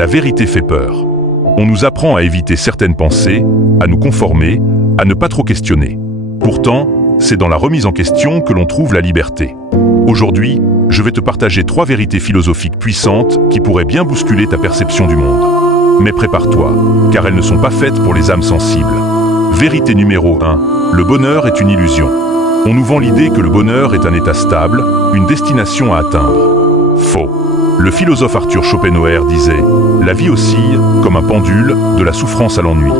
la vérité fait peur. On nous apprend à éviter certaines pensées, à nous conformer, à ne pas trop questionner. Pourtant, c'est dans la remise en question que l'on trouve la liberté. Aujourd'hui, je vais te partager 3 vérités philosophiques puissantes qui pourraient bien bousculer ta perception du monde. Mais prépare-toi, car elles ne sont pas faites pour les âmes sensibles. Vérité numéro 1. Le bonheur est une illusion. On nous vend l'idée que le bonheur est un état stable, une destination à atteindre. Faux. Le philosophe Arthur Schopenhauer disait « La vie oscille, comme un pendule, de la souffrance à l'ennui ».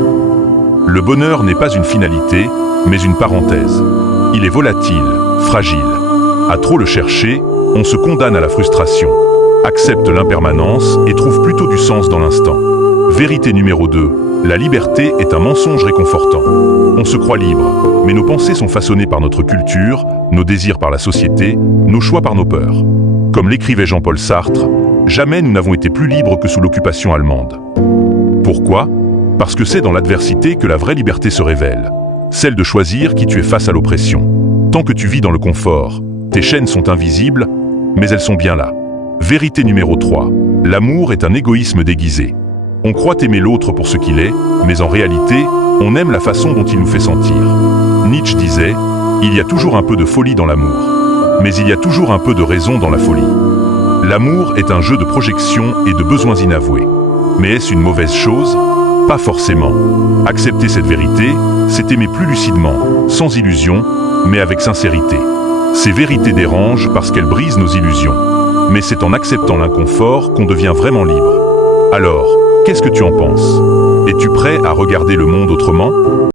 Le bonheur n'est pas une finalité, mais une parenthèse. Il est volatile, fragile. À trop le chercher, on se condamne à la frustration. Accepte l'impermanence et trouve plutôt du sens dans l'instant. Vérité numéro 2. La liberté est un mensonge réconfortant. On se croit libre, mais nos pensées sont façonnées par notre culture, nos désirs par la société, nos choix par nos peurs. Comme l'écrivait Jean-Paul Sartre, jamais nous n'avons été plus libres que sous l'occupation allemande. Pourquoi ? Parce que c'est dans l'adversité que la vraie liberté se révèle. Celle de choisir qui tu es face à l'oppression. Tant que tu vis dans le confort, tes chaînes sont invisibles, mais elles sont bien là. Vérité numéro 3. L'amour est un égoïsme déguisé. On croit aimer l'autre pour ce qu'il est, mais en réalité, on aime la façon dont il nous fait sentir. Nietzsche disait « Il y a toujours un peu de folie dans l'amour, mais il y a toujours un peu de raison dans la folie. » L'amour est un jeu de projection et de besoins inavoués. Mais est-ce une mauvaise chose ? Pas forcément. Accepter cette vérité, c'est aimer plus lucidement, sans illusion, mais avec sincérité. Ces vérités dérangent parce qu'elles brisent nos illusions. Mais c'est en acceptant l'inconfort qu'on devient vraiment libre. Alors, qu'est-ce que tu en penses ? Es-tu prêt à regarder le monde autrement ?